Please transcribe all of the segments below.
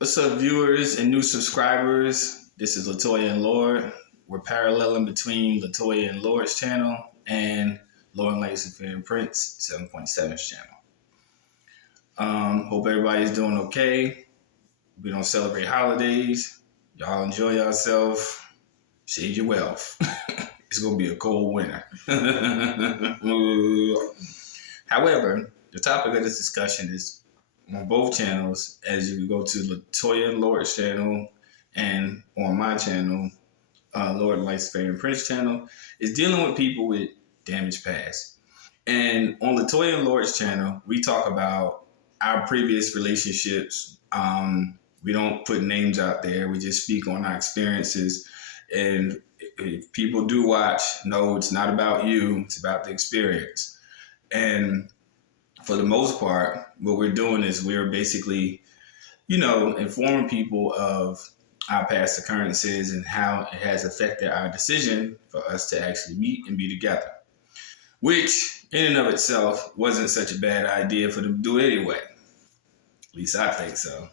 What's up, viewers and new subscribers? This is LaToya and Lord. We're paralleling between LaToya and Lord's channel and Lord and Luciferian Prince 7.7's channel. Hope everybody's doing okay. We don't celebrate holidays. Y'all enjoy yourself. Save your wealth. It's gonna be a cold winter. However, the topic of this discussion is on both channels, as you go to LaToya and Lord's channel and on my channel, Lord and Luciferian Prince channel, is dealing with people with damaged past. And on LaToya and Lord's channel, we talk about our previous relationships. We don't put names out there. We just speak on our experiences. And if people do watch, no, it's not about you. It's about the experience. And for the most part, what we're doing is we're basically, informing people of our past occurrences and how it has affected our decision for us to actually meet and be together, which in and of itself wasn't such a bad idea for them to do anyway. At least I think so.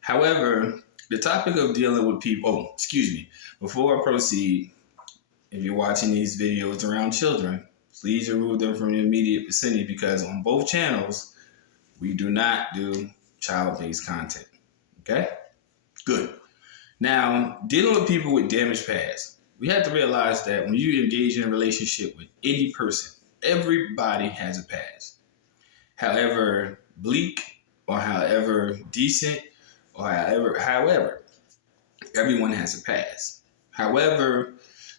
However, the topic of dealing with people, before I proceed, if you're watching these videos around children, please remove them from your immediate vicinity because on both channels, we do not do child-based content. Okay? Good. Now, dealing with people with damaged past, we have to realize that when you engage in a relationship with any person, everybody has a past. However bleak or however decent or however, everyone has a past. However,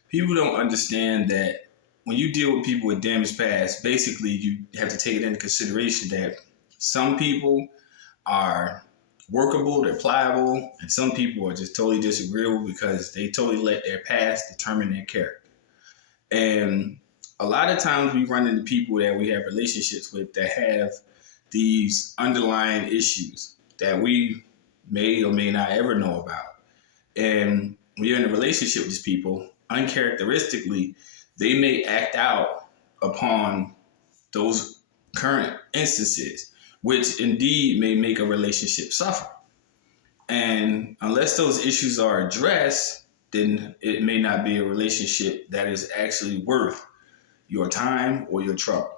people don't understand that when you deal with people with damaged past, basically you have to take it into consideration that some people are workable, they're pliable, and some people are just totally disagreeable because they totally let their past determine their character. And a lot of times we run into people that we have relationships with that have these underlying issues that we may or may not ever know about. And when you're in a relationship with these people, uncharacteristically, they may act out upon those current instances, which indeed may make a relationship suffer. And unless those issues are addressed, then it may not be a relationship that is actually worth your time or your trouble.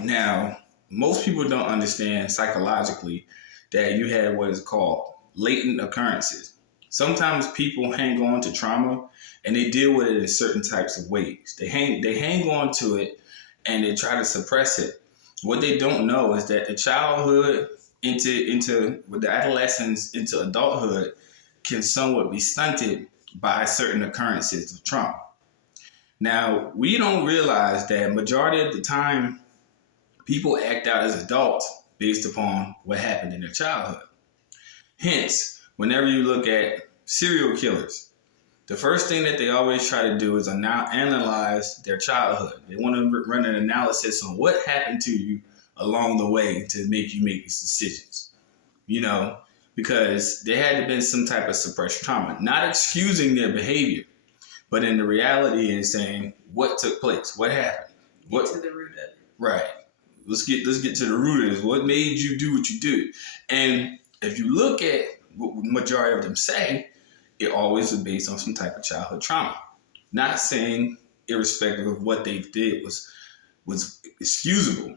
Now, most people don't understand psychologically that you have what is called latent occurrences. Sometimes people hang on to trauma and they deal with it in certain types of ways. They hang on to it and they try to suppress it. What they don't know is that the childhood into with the adolescence into adulthood can somewhat be stunted by certain occurrences of trauma. Now, we don't realize that majority of the time people act out as adults based upon what happened in their childhood. Hence, whenever you look at serial killers, the first thing that they always try to do is analyze their childhood. They want to run an analysis on what happened to you along the way to make you make these decisions. Because there had to have been some type of suppressed trauma, not excusing their behavior, but in the reality is saying what took place, what happened, Get to the root of it. Right. Let's get to the root of this. What made you do what you do? And if you look at what the majority of them say, it always was based on some type of childhood trauma. Not saying irrespective of what they did was excusable,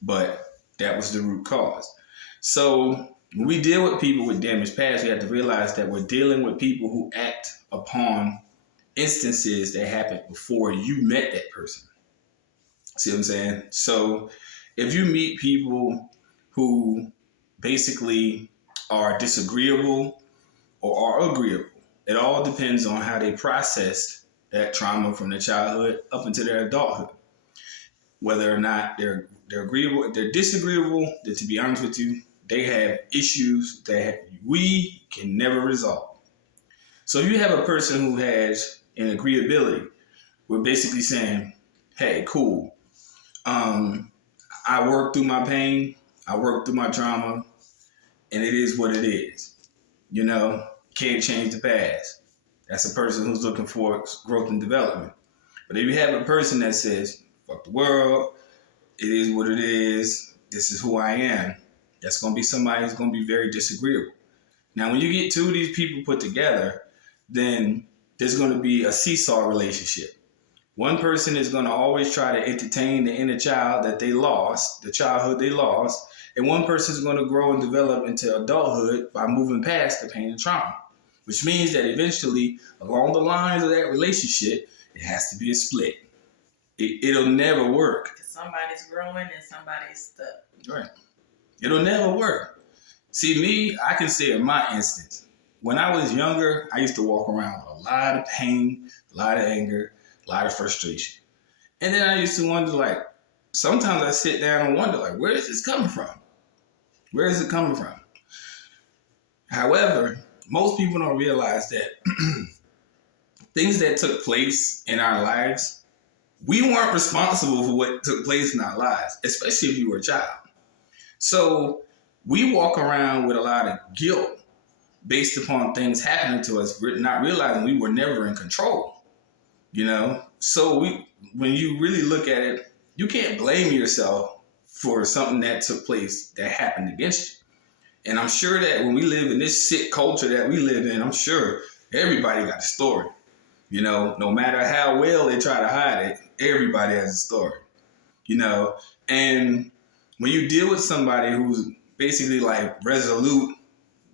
but that was the root cause. So when we deal with people with damaged past, we have to realize that we're dealing with people who act upon instances that happened before you met that person. See what I'm saying? So if you meet people who basically are disagreeable or are agreeable, it all depends on how they process that trauma from their childhood up into their adulthood. Whether or not they're agreeable, if they're disagreeable, then to be honest with you, they have issues that we can never resolve. So if you have a person who has an agreeability, we're basically saying, hey, cool. I worked through my pain, I worked through my trauma, and it is what it is. Can't change the past. That's a person who's looking for growth and development. But if you have a person that says, fuck the world, it is what it is, this is who I am, that's going to be somebody who's going to be very disagreeable. Now, when you get two of these people put together, then there's going to be a seesaw relationship. One person is going to always try to entertain the inner child that they lost, the childhood they lost, and one person is going to grow and develop into adulthood by moving past the pain and trauma, which means that eventually, along the lines of that relationship, it has to be a split. It'll never work. Somebody's growing and somebody's stuck. Right. It'll never work. See, me, I can say in my instance, when I was younger, I used to walk around with a lot of pain, a lot of anger, a lot of frustration. And then I used to wonder, like, sometimes I sit down and wonder, like, where is this coming from? Where is it coming from? However, most people don't realize that things that took place in our lives, we weren't responsible for what took place in our lives, especially if you were a child. So we walk around with a lot of guilt based upon things happening to us, not realizing we were never in control. You know, so when you really look at it, you can't blame yourself for something that took place that happened against you. And I'm sure that when we live in this sick culture that we live in, I'm sure everybody got a story. You know, no matter how well they try to hide it, everybody has a story. You know, and when you deal with somebody who's basically like resolute,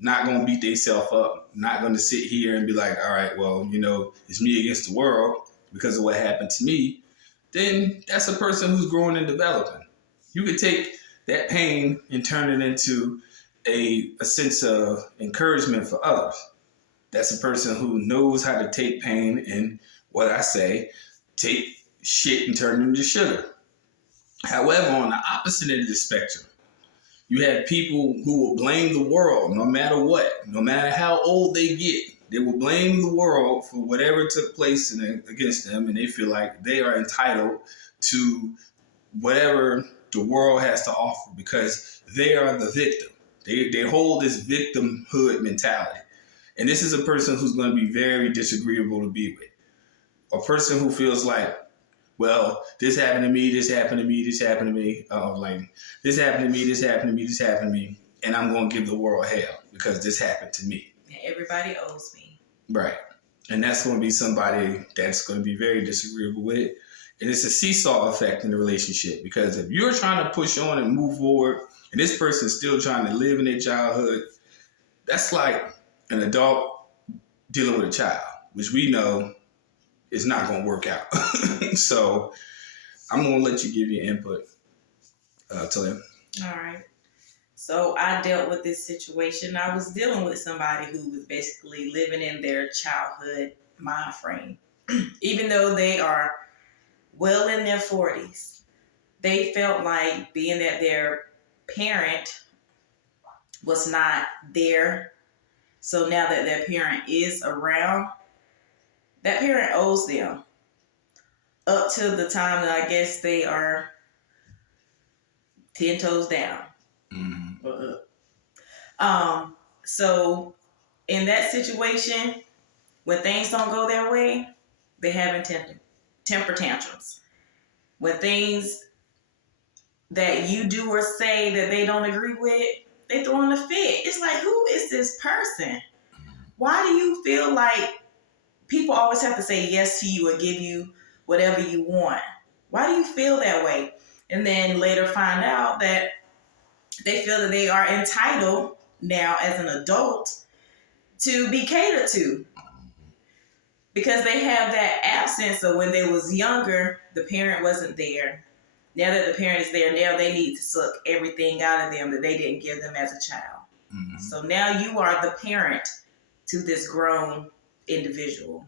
not going to beat themselves up, not going to sit here and be like, all right, well, you know, it's me against the world because of what happened to me, then that's a person who's growing and developing. You could take that pain and turn it into a sense of encouragement for others. That's a person who knows how to take pain and, what I say, take shit and turn it into sugar. However, on the opposite end of the spectrum, you have people who will blame the world no matter what, no matter how old they get. They will blame the world for whatever took place against them, and they feel like they are entitled to whatever the world has to offer because they are the victim. They hold this victimhood mentality. And this is a person who's going to be very disagreeable to be with. A person who feels like, well, this happened to me, this happened to me, this happened to me. Like, this happened to me, this happened to me, this happened to me. And I'm going to give the world hell because this happened to me. And everybody owes me. Right. And that's going to be somebody that's going to be very disagreeable with it. And it's a seesaw effect in the relationship because if you're trying to push on and move forward and this person's still trying to live in their childhood, that's like an adult dealing with a child, which we know is not going to work out. So I'm going to let you give your input, Toya. All right. So I dealt with this situation. I was dealing with somebody who was basically living in their childhood mind frame. Even though they are well in their 40s, they felt like being that their parent was not there. So now that their parent is around, that parent owes them up to the time that I guess they are 10 toes down. Mm-hmm. So in that situation, when things don't go their way, they have temper tantrums. When things that you do or say that they don't agree with, they throw in a fit. It's like, who is this person? Why do you feel like people always have to say yes to you or give you whatever you want? Why do you feel that way? And then later find out that they feel that they are entitled now as an adult to be catered to. Because they have that absence of when they was younger, the parent wasn't there. Now that the parent is there, now they need to suck everything out of them that they didn't give them as a child. Mm-hmm. So now you are the parent to this grown individual.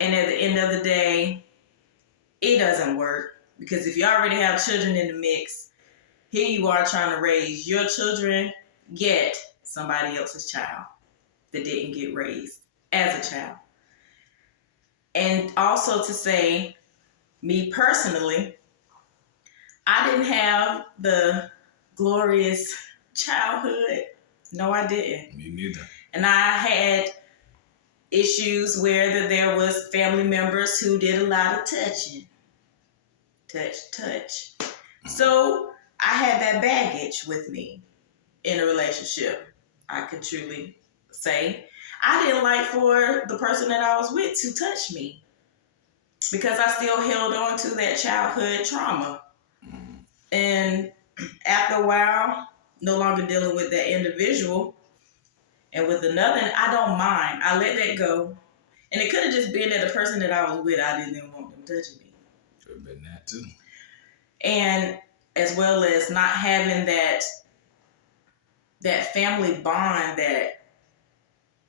And at the end of the day, it doesn't work. Because if you already have children in the mix, here you are trying to raise your children, yet somebody else's child that didn't get raised as a child. And also to say, me personally, I didn't have the glorious childhood. No, I didn't. Me neither. And I had issues where there was family members who did a lot of touching. Touch. So I had that baggage with me in a relationship. I can truly say. I didn't like for the person that I was with to touch me because I still held on to that childhood trauma. And after a while, no longer dealing with that individual and with another, I don't mind. I let that go. And it could have just been that the person that I was with, I didn't even want them touching me. Could have been that too. And as well as not having that family bond that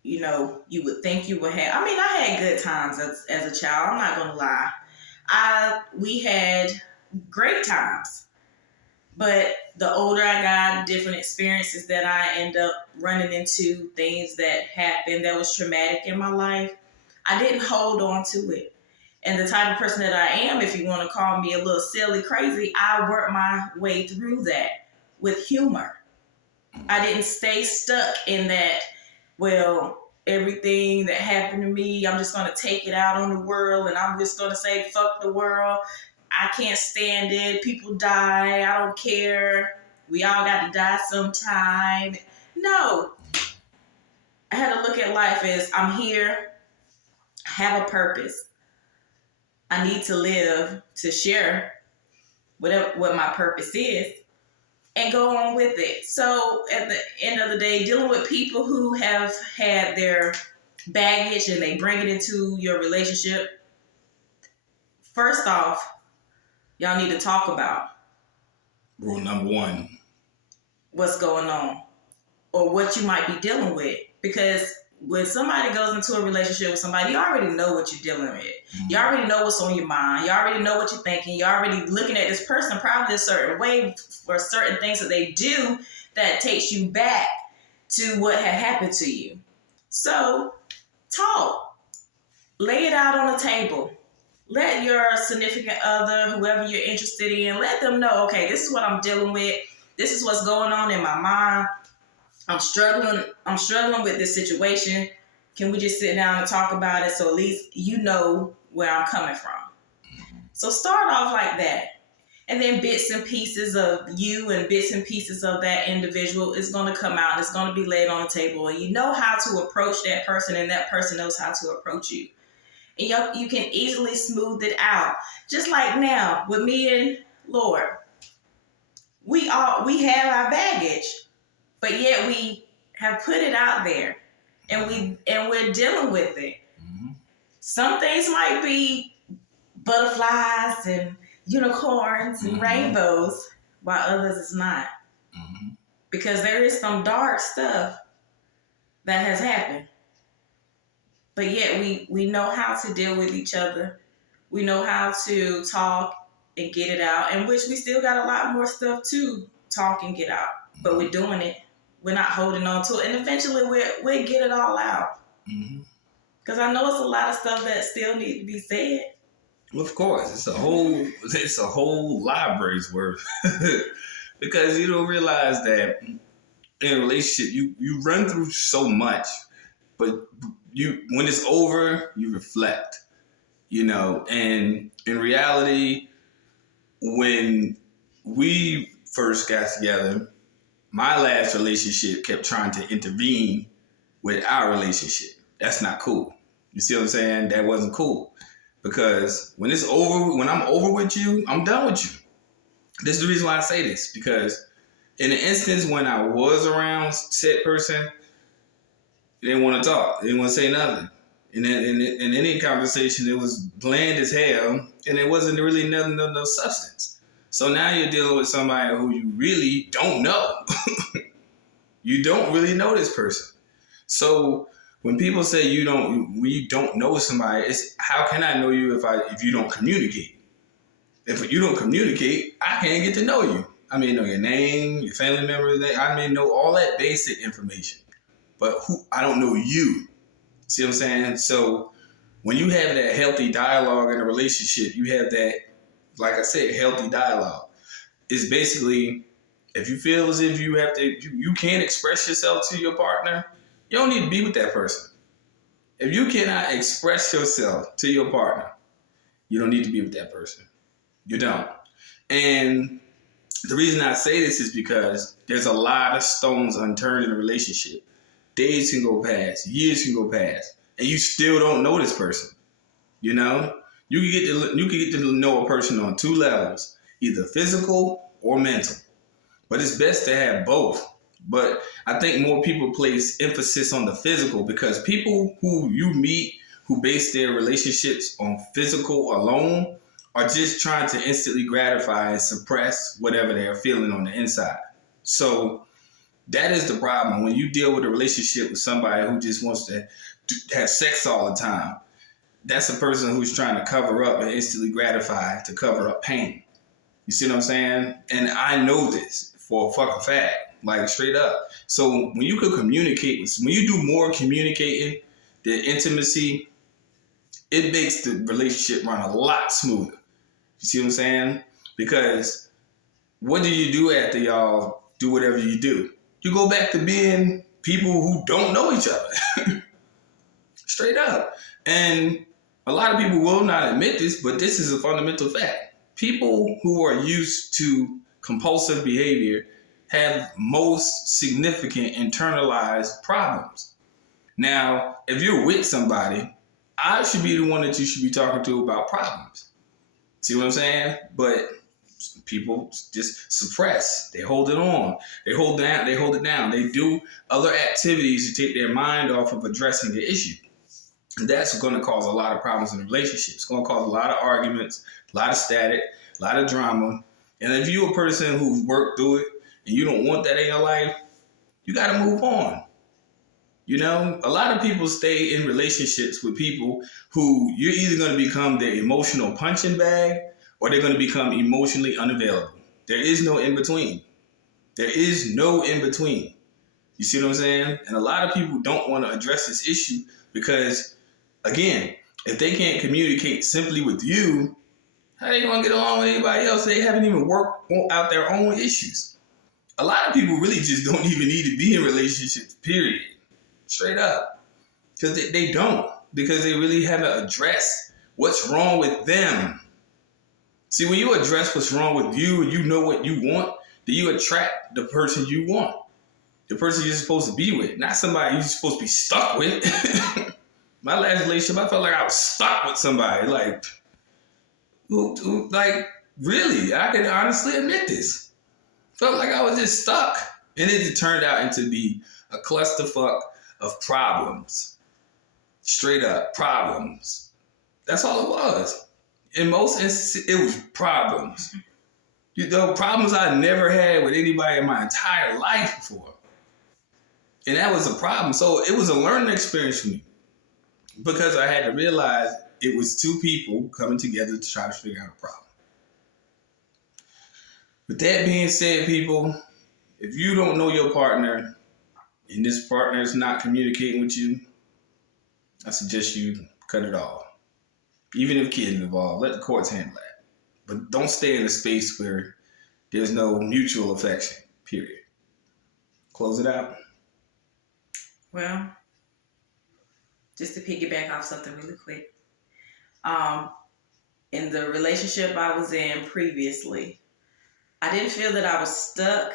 you would think you would have. I mean, I had good times as a child. I'm not gonna lie. We had great times, but the older I got, different experiences that I end up running into, things that happened that was traumatic in my life, I didn't hold on to it. And the type of person that I am, if you want to call me a little silly, crazy, I worked my way through that with humor. I didn't stay stuck in that, well, everything that happened to me, I'm just going to take it out on the world and I'm just going to say, fuck the world. I can't stand it. People die. I don't care. We all got to die sometime. No. I had to look at life as I'm here, have a purpose. I need to live to share what my purpose is and go on with it. So at the end of the day, dealing with people who have had their baggage and they bring it into your relationship, first off, y'all need to talk about Rule number one. What's going on or what you might be dealing with. Because when somebody goes into a relationship with somebody, you already know what you're dealing with. You already know what's on your mind. You already know what you're thinking. You're already looking at this person probably a certain way for certain things that they do that takes you back to what had happened to you. So talk. Lay it out on the table. Let your significant other, whoever you're interested in, let them know, okay, this is what I'm dealing with. This is what's going on in my mind. I'm struggling with this situation. Can we just sit down and talk about it so at least you know where I'm coming from? So start off like that. And then bits and pieces of you and bits and pieces of that individual is going to come out and it's going to be laid on the table. And you know how to approach that person and that person knows how to approach you. And you can easily smooth it out. Just like now with me and Lord. We have our baggage. But yet we have put it out there and we're dealing with it. Mm-hmm. Some things might be butterflies and unicorns and rainbows, while others is not. Mm-hmm. Because there is some dark stuff that has happened. But yet we know how to deal with each other. We know how to talk and get it out, and which we still got a lot more stuff to talk and get out. But we're doing it. We're not holding on to it. And eventually we'll get it all out. Because I know it's a lot of stuff that still need to be said. Well, of course. It's a whole library's worth. Because you don't realize that in a relationship, you run through so much. But when it's over, you reflect. And in reality, when we first got together, my last relationship kept trying to intervene with our relationship. That's not cool. You see what I'm saying? That wasn't cool. Because when I'm over with you, I'm done with you. This is the reason why I say this. Because in the instance when I was around said person, they didn't want to talk. They didn't want to say nothing. And in any conversation, it was bland as hell. And it wasn't really nothing, no substance. So now you're dealing with somebody who you really don't know. You don't really know this person. So when people say you don't know somebody, it's how can I know you if you don't communicate? If you don't communicate, I can't get to know you. I may know your name, your family member's name. I may know all that basic information. But I don't know you. See what I'm saying? So when you have that healthy dialogue in a relationship, you have that, like I said, healthy dialogue. It's basically, if you feel as if you can't express yourself to your partner, you don't need to be with that person. If you cannot express yourself to your partner, you don't need to be with that person. You don't. And the reason I say this is because there's a lot of stones unturned in a relationship. days can go past, years can go past, and you still don't know this person. You know, you can get to know a person on two levels, either physical or mental. But it's best to have both. But I think more people place emphasis on the physical because people who you meet who base their relationships on physical alone are just trying to instantly gratify and suppress whatever they're feeling on the inside. So that is the problem when you deal with a relationship with somebody who just wants to have sex all the time. That's a person who's trying to cover up and instantly gratify to cover up pain. You see what I'm saying? And I know this for a fucking fact, like straight up. So when you could communicate, when you do more communicating, the intimacy, it makes the relationship run a lot smoother. You see what I'm saying? Because what do you do after y'all do whatever you do? You go back to being people who don't know each other. Straight up. And a lot of people will not admit this, but this is a fundamental fact. People who are used to compulsive behavior have most significant internalized problems. Now, if you're with somebody, I should be the one that you should be talking to about problems. See what I'm saying? But people just suppress. They hold it on. They hold it down. They do other activities to take their mind off of addressing the issue. And that's going to cause a lot of problems in the relationship. It's going to cause a lot of arguments, a lot of static, a lot of drama. And if you're a person who's worked through it and you don't want that in your life, you got to move on. You know, a lot of people stay in relationships with people who you're either going to become their emotional punching bag or they're going to become emotionally unavailable. There is no in between. There is no in between. You see what I'm saying? And a lot of people don't want to address this issue because, again, if they can't communicate simply with you, how are they going to get along with anybody else? They haven't even worked out their own issues. A lot of people really just don't even need to be in relationships, period. Straight up. Because they don't. Because they really haven't addressed what's wrong with them. See, when you address what's wrong with you and you know what you want, then you attract the person you want. The person you're supposed to be with. Not somebody you're supposed to be stuck with. My last relationship, I felt like I was stuck with somebody. Like really, I can honestly admit this. Felt like I was just stuck. And it turned out into be a clusterfuck of problems. Straight up problems. That's all it was. In most instances, it was problems. You know, problems I never had with anybody in my entire life before. And that was a problem. So it was a learning experience for me. Because I had to realize it was two people coming together to try to figure out a problem. With that being said, people, if you don't know your partner and this partner is not communicating with you, I suggest you cut it off. Even if kids are involved, let the courts handle that. But don't stay in a space where there's no mutual affection, period. Close it out. Well, just to piggyback off something really quick. In the relationship I was in previously, I didn't feel that I was stuck,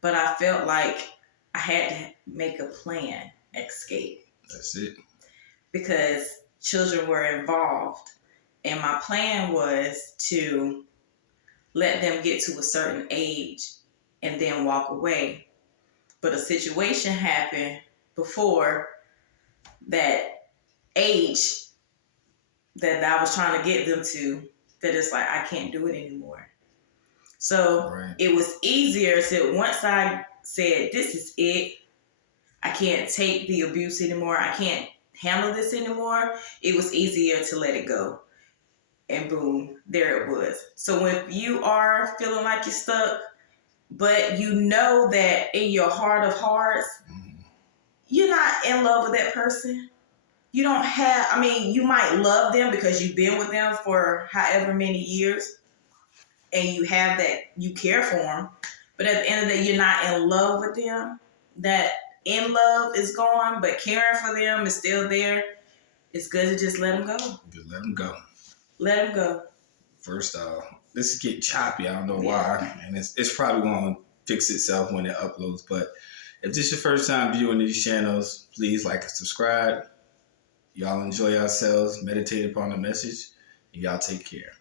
but I felt like I had to make a plan, escape. That's it. Because children were involved. And my plan was to let them get to a certain age and then walk away. But a situation happened before that age that I was trying to get them to, that it's like, I can't do it anymore. So It was easier. So once I said, this is it, I can't take the abuse anymore, I can't handle this anymore, it was easier to let it go. And boom, there it was. So if you are feeling like you're stuck, but you know that in your heart of hearts, you're not in love with that person. You don't have, I mean, you might love them because you've been with them for however many years and you have that, you care for them. But at the end of the day, you're not in love with them. That in love is gone, but caring for them is still there. It's good to just let them go. Just let them go. Let them go. First off, this is getting choppy. I don't know why. And it's probably going to fix itself when it uploads. But If this is your first time viewing these channels, please like and subscribe. Y'all enjoy yourselves, meditate upon the message, and y'all take care.